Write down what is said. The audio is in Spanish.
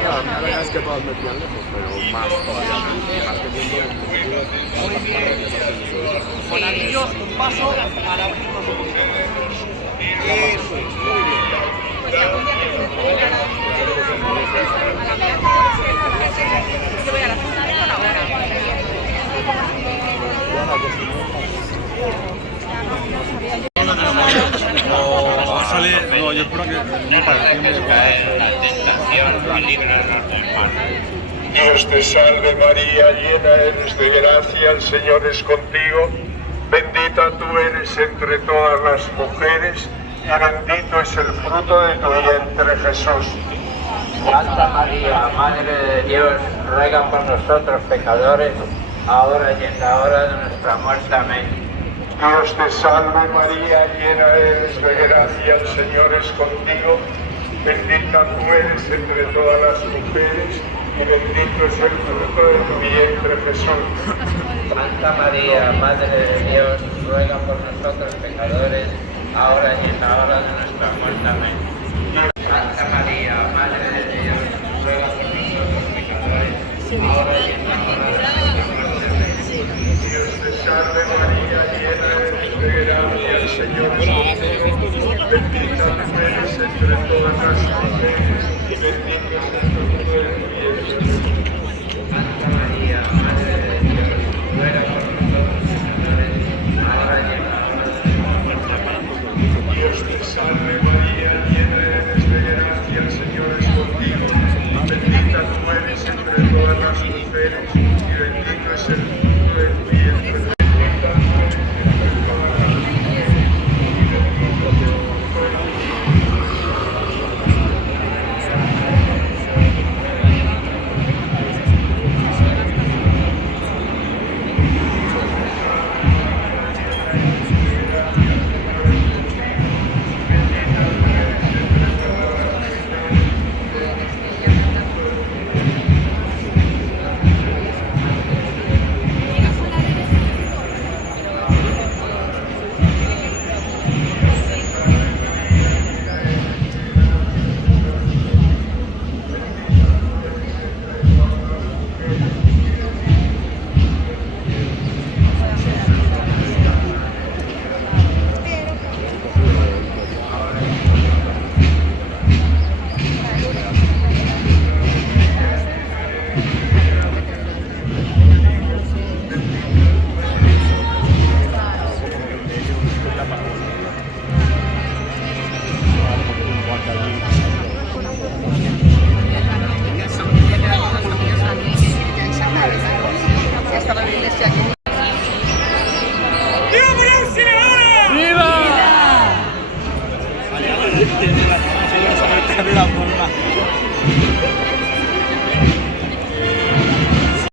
Claro, la verdad es que todas metían lejos, pero más todavía, y más teniendo un objetivo Muy bien. Con anillos, con paso, para abrirnos un poquito. Eso es, muy bien. Yo voy a la cocina de una hora. No, yo espero que no parezca Dios te salve María, llena eres de gracia, el Señor es contigo, bendita tú eres entre todas las mujeres y bendito es el fruto de tu vientre Jesús. Santa María, Madre de Dios, ruega por nosotros pecadores, ahora y en la hora de nuestra muerte. Amén. Dios te salve María, llena eres de gracia, el Señor es contigo, bendita tú eres entre todas las mujeres y bendito es el fruto de tu vientre Jesús. Santa María, Madre de Dios, ruega por nosotros pecadores, ahora y en la hora de nuestra muerte. Amén. Santa María, Madre de Dios, ruega por nosotros pecadores, ahora y en la hora de nuestra muerte. Amén. Dios te salve María, llena eres de gracia, el Señor es contigo, bendita tú eres entre todas las mujeres y bendito es el fruto de tu vientre Jesús. Santa María, Madre de Dios, ruega por nosotros pecadores, ahora y en la hora de nuestra muerte. Amén. Dios te salve María, llena eres de gracia, el Señor es contigo, bendita tú eres entre todas las mujeres y bendito es el fruto de tu vientre Jesús. La forma.